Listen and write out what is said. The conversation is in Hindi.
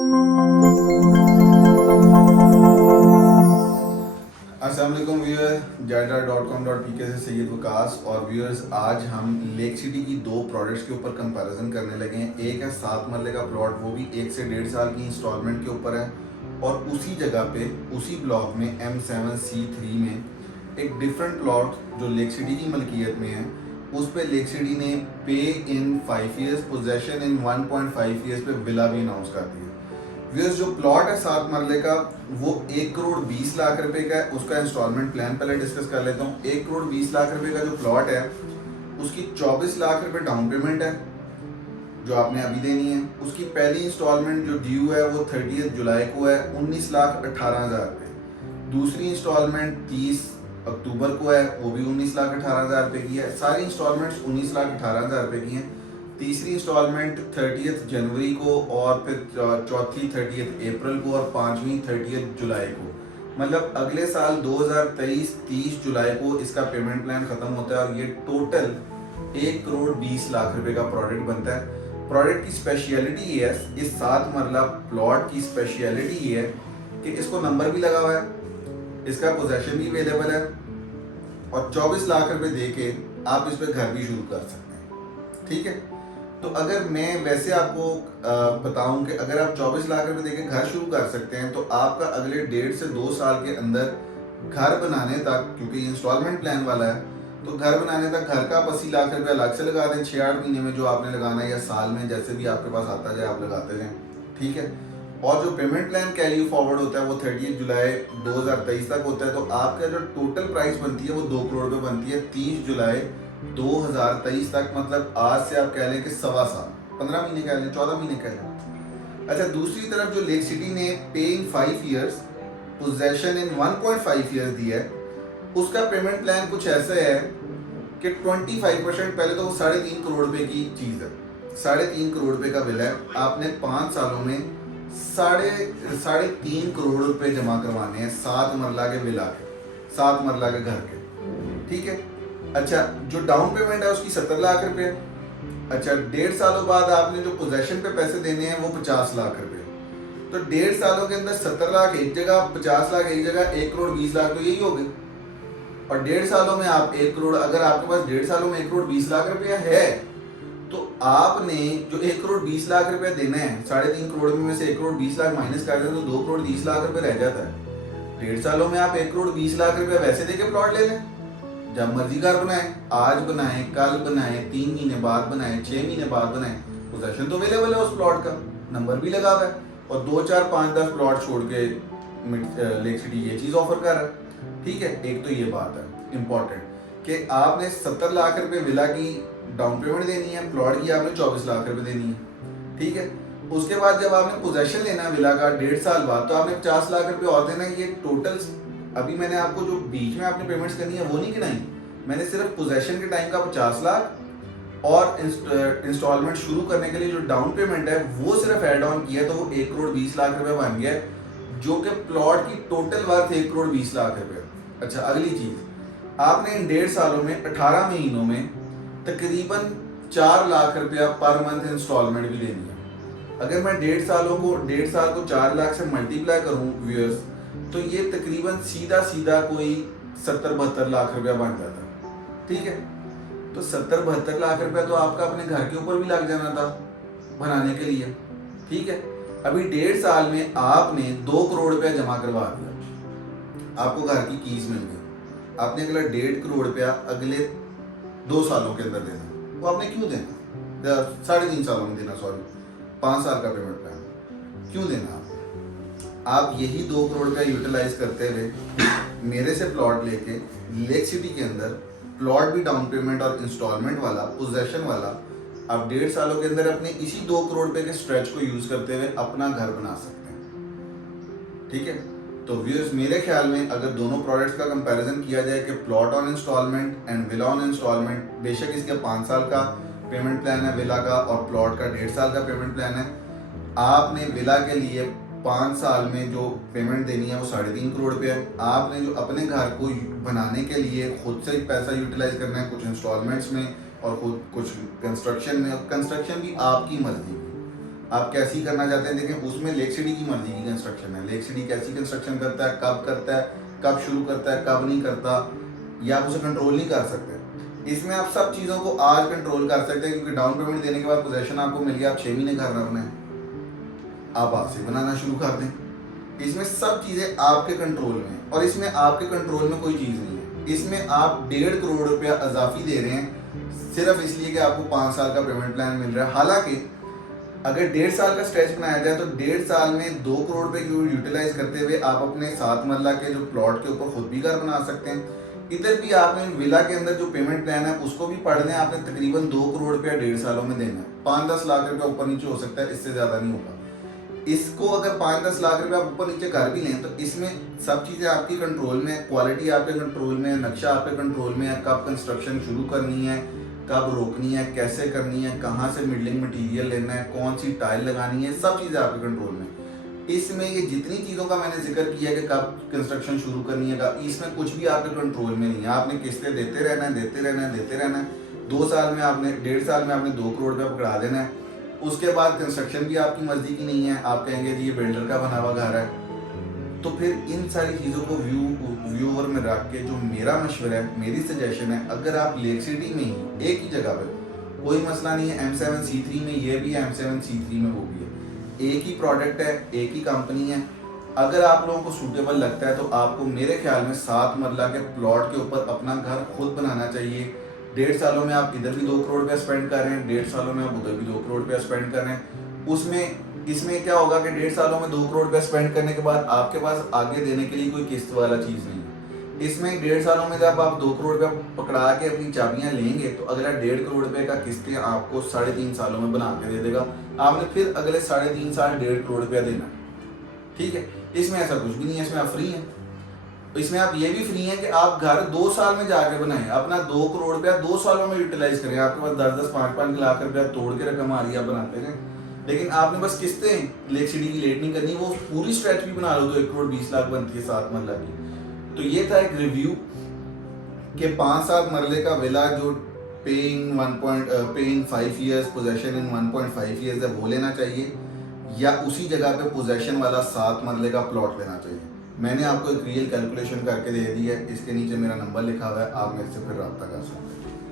अस्सलाम वालेकुम व्यूअर, jaida.com.pk से सैयद वकास। और व्यूअर्स, आज हम लेक सिटी की दो प्रोडक्ट्स के ऊपर कंपैरिजन करने लगे हैं। एक है 7 मरले का प्लॉट, वो भी 1 से 1.5 साल की इंस्टॉलमेंट के ऊपर है। और उसी जगह पे उसी ब्लॉक में M7C3 में एक डिफरेंट प्लॉट जो लेक सिटी की मलकियत में है, उस पे लेक सिटी ने पे इन 5 ईयर्स, पोजेशन इन 1.5 ईयर्स पे विला भी अनाउंस कर दी है। व्यूअर्स, जो प्लॉट है 7 मरले का, वो 1 करोड़ 20 लाख रुपए का है। उसका इंस्टॉलमेंट प्लान पहले डिस्कस कर लेता हूँ। 1 करोड़ 20 लाख रुपए का जो प्लॉट है, उसकी 24 लाख रुपए डाउन पेमेंट है जो आपने अभी देनी है। उसकी पहली इंस्टॉलमेंट जो ड्यू है वो 30 जुलाई को है, 19,18,000 रुपये। दूसरी इंस्टॉलमेंट 30 अक्टूबर को है, वो भी 19,18,000 रुपये की है। सारी इंस्टॉलमेंट्स 19,18,000 रुपये की हैं। तीसरी इंस्टॉलमेंट 30 जनवरी को, और फिर चौथी 30 अप्रैल को, और पांचवी 30 जुलाई को। मतलब अगले साल 2023 30 जुलाई को इसका पेमेंट प्लान खत्म होता है। और ये टोटल 1 करोड़ 20 लाख रुपए का प्रोडक्ट बनता है। प्रोडक्ट की स्पेशलिटी ये है, इस 7 मरला प्लॉट की स्पेशलिटी ये है कि इसको नंबर भी लगा हुआ है, इसका पोजेशन भी अवेलेबल है, और 24 लाख रुपए दे के आप इस पर घर भी शुरू कर सकते हैं। ठीक है, तो अगर मैं वैसे आपको बताऊं कि अगर आप 24 लाख रुपए देके घर शुरू कर सकते हैं, तो आपका अगले 1.5 से 2 साल के अंदर घर बनाने तक, क्योंकि इंस्टॉलमेंट प्लान वाला है, तो घर बनाने तक घर का आप 80 लाख रुपए अलग से लगा दें 6-8 महीने में जो आपने लगाना है, या साल में, जैसे भी आपके पास आता जाए आप लगाते जाएं। ठीक है, और जो पेमेंट प्लान कैरी फॉरवर्ड होता है वो 30 जुलाई 2023 तक होता है। तो आपका जो टोटल प्राइस बनती है वो 2 करोड़ रुपए बनती है 30 जुलाई 2023 तक। मतलब आज से आप कह लें कि 1.25 साल, 15 महीने कह लें, 14 महीने कह लें। अच्छा, दूसरी तरफ जो लेक सिटी ने पे इन 5 ईयर्स, पोजेशन इन 1.5 ईयर्स दिया है, उसका पेमेंट प्लान कुछ ऐसा है कि 25%, पहले तो वो 3.5 करोड़ रुपए की चीज़ है। 3.5 करोड़ रुपए का बिल है। आपने 5 सालों में 3.5 करोड़ रुपए जमा करवाने हैं 7 मरला के बिल आके, 7 मरला के घर के। ठीक है, अच्छा, जो डाउन पेमेंट है उसकी 70 लाख रुपए है। अच्छा, 1.5 सालों बाद आपने जो पोजेशन पे पैसे देने हैं वो 50 लाख रुपए। तो 1.5 सालों के अंदर 70 लाख एक जगह, 50 लाख एक जगह, 1 करोड़ 20 लाख, तो यही हो गए। और 1.5 सालों में आप 1 करोड़, अगर आपके पास 1.5 सालों में 1 करोड़ 20 लाख रुपया है, तो आपने जो 1 करोड़ 20 लाख रुपया देना है, 3.5 करोड़ में से 1 करोड़ 20 लाख माइनस कर दें तो 2 करोड़ 30 लाख रुपए रह जाता है। 1.5 सालों में आप 1 करोड़ 20 लाख रुपया वैसे देके प्लॉट ले लें, जब मर्जी घर बनाए, आज बनाए, कल बनाए, 3 महीने बाद बनाए, 6 महीने बाद बनाए, पोजेशन तो अवेलेबल है उस प्लॉट का, नंबर भी लगा हुआ है। और 2, 4, 5, 10 प्लॉट छोड़ के लेक सिटी ये चीज़ ऑफर कर रहा है। ठीक है, एक तो ये बात है इम्पॉर्टेंट कि आपने 70 लाख रुपए विला की डाउन पेमेंट देनी है, प्लॉट की आपने 24 लाख रुपए देनी है। ठीक है, उसके बाद जब आपने पोजेशन लेना है विला का 1.5 साल बाद, तो आपने 50 लाख रुपए और देना है। ये टोटल, अभी मैंने आपको जो बीच में आपने पेमेंट्स करनी है वो नहीं गिनाई, मैंने सिर्फ पोजेशन के टाइम का 50 लाख और इंस्टॉलमेंट शुरू करने के लिए जो डाउन पेमेंट है वो सिर्फ ऐड ऑन किया, तो वो 1 करोड़ 20 लाख रुपए बन गया, जो कि प्लॉट की टोटल वर्थ 1 करोड़ 20 लाख रुपए। अच्छा, अगली चीज, आपने इन 1.5 सालों में 18 महीनों में तकरीबन 4 लाख रुपया पर मंथ इंस्टॉलमेंट भी देनी है। अगर मैं 1.5 साल को 4 लाख से मल्टीप्लाई करूं व्यूअर्स, तो ये तकरीबन सीधा कोई 70-72 लाख रुपया बन जाता है। ठीक है, तो 70-72 लाख रुपया तो आपका अपने घर के ऊपर भी लग जाना था बनाने के लिए। ठीक है, अभी 1.5 साल में आपने 2 करोड़ रुपया जमा करवा दिया, आपको घर की कीज मिल गई। आपने अगला 1.5 करोड़ रुपया अगले 2 सालों के अंदर देना। वो आपने क्यों देना? 3.5 सालों में देना, सॉरी, 5 साल का पेमेंट प्लान क्यों देना? आप यही 2 करोड़ रुपया यूटिलाइज करते हुए मेरे से प्लॉट लेके लेक सिटी के अंदर प्लॉट भी डाउन पेमेंट और इंस्टॉलमेंट वाला, पोजेशन वाला, आप 1.5 सालों के अंदर अपने इसी 2 करोड़ रुपए के स्ट्रेच को यूज करते हुए अपना घर बना सकते हैं। ठीक है, तो व्यूअर्स, मेरे ख्याल में अगर दोनों प्रोडक्ट्स का कंपैरिजन किया जाए कि plot on installment and villa on installment, बेशक इसका 5 साल का पेमेंट प्लान है विला का, और प्लॉट का 1.5 साल का पेमेंट प्लान है। आपने विला के लिए 5 साल में जो पेमेंट देनी है वो 3.5 करोड़ रुपये है। आपने जो अपने घर को बनाने के लिए खुद से पैसा यूटिलाइज करना है, कुछ इंस्टॉलमेंट्स में और कुछ कंस्ट्रक्शन में, कंस्ट्रक्शन भी आपकी मर्जी की। आप कैसी करना चाहते हैं देखें, उसमें लेक सिटी की मर्जी की कंस्ट्रक्शन है। लेक सिटी कैसी कंस्ट्रक्शन करता है, कब शुरू करता है, कब नहीं करता, या आप उसे कंट्रोल नहीं कर सकते। इसमें आप सब चीज़ों को आज कंट्रोल कर सकते हैं, क्योंकि डाउन पेमेंट देने के बाद पोजेशन आपको मिल गया, आप 6 महीने घर रखना है, आप आज से बनाना शुरू कर दें। इसमें सब चीज़ें आपके कंट्रोल में हैं, और इसमें आपके कंट्रोल में कोई चीज़ नहीं है। इसमें आप 1.5 करोड़ रुपया इजाफी दे रहे हैं सिर्फ इसलिए कि आपको 5 साल का पेमेंट प्लान मिल रहा है। हालांकि अगर 1.5 साल का स्ट्रेच बनाया जाए तो 1.5 साल में 2 करोड़ रुपए की यूटिलाइज करते हुए आप अपने 7 मरला के जो प्लॉट के ऊपर खुद भी घर बना सकते हैं। इधर भी आपने विला के अंदर जो पेमेंट प्लान है उसको भी पढ़ लें, आपने तकरीबन 2 करोड़ रुपया 1.5 सालों में देना है। 5-10 लाख रुपया ऊपर नीचे हो सकता है, इससे ज़्यादा नहीं होगा। इसको अगर 5-10 लाख रुपया आप ऊपर नीचे कर भी लें तो इसमें सब चीज़ें आपकी कंट्रोल में, क्वालिटी आपके कंट्रोल में, नक्शा आपके कंट्रोल में है, कब कंस्ट्रक्शन शुरू करनी है, कब रोकनी है, कैसे करनी है, कहाँ से मिडलिंग मटेरियल लेना है, कौन सी टाइल लगानी है, सब चीज़ें आपके कंट्रोल में। इसमें ये जितनी चीज़ों का मैंने जिक्र किया कि कब कंस्ट्रक्शन शुरू करनी है, इसमें कुछ भी आपके कंट्रोल में नहीं है। आपने किस्तें देते रहना है। 2 साल में आपने 1.5 साल में आपने 2 करोड़ रुपया पकड़ा देना है। उसके बाद कंस्ट्रक्शन भी आपकी मर्जी की नहीं है, आप कहेंगे जी ये बिल्डर का बना हुआ घर है। तो फिर इन सारी चीज़ों को व्यूअर में रख के जो मेरा मशवरा है, मेरी सजेशन है, अगर आप लेक सिटी में ही एक ही जगह पर, कोई मसला नहीं है, M7C3 में ये भी है, M7C3 में वो भी है, एक ही प्रोडक्ट है, एक ही कंपनी है। अगर आप लोगों को सूटेबल लगता है तो आपको मेरे ख्याल में 7 मरला के प्लॉट के ऊपर अपना घर खुद बनाना चाहिए। 1.5 सालों में आप इधर भी 2 करोड़ रुपया स्पेंड कर रहे हैं, 1.5 सालों में आप उधर भी 2 करोड़ रुपया स्पेंड कर रहे हैं। इसमें क्या होगा कि 1.5 सालों में 2 करोड़ रुपया स्पेंड करने के बाद आपके पास आगे देने के लिए कोई किस्त वाला चीज़ नहीं है। इसमें 1.5 सालों में जब आप 2 करोड़ रुपया पकड़ा के अपनी चाबियां लेंगे तो अगला 1.5 करोड़ रुपए का किस्तें आपको 3.5 सालों में बना के दे देगा। आपने फिर अगले 3.5 साल 1.5 करोड़ रुपया देना, ठीक है। इसमें ऐसा कुछ भी नहीं है, इसमें आप फ्री हैं। इसमें आप ये भी फ्री हैं कि आप घर 2 साल में जाके बनाएं, अपना 2 करोड़ रुपया 2 सालों में यूटिलाइज करें। आपके पास 10-10, 5-5 लाख रुपया तोड़ के रकम आ रही है, आप बनाते हैं, लेकिन आपने बस किस्तें लेक सिटी की लेट नहीं करनी। वो पूरी स्ट्रेच भी बना लो तो 1 करोड़ 20 लाख बनती है 7 मरला की। तो ये था एक रिव्यू कि 5-7 मरले का विला जो पेइंग 5 ईयर्स, पोजेशन इन 1.5 ईयर्स है, वो लेना चाहिए, या उसी जगह पे पोजेशन वाला 7 मरले का प्लॉट लेना चाहिए। मैंने आपको एक रियल कैलकुलेशन करके दे दी है, इसके नीचे मेरा नंबर लिखा हुआ है, आप मेरे से फिर रब्ता कर सकते हैं।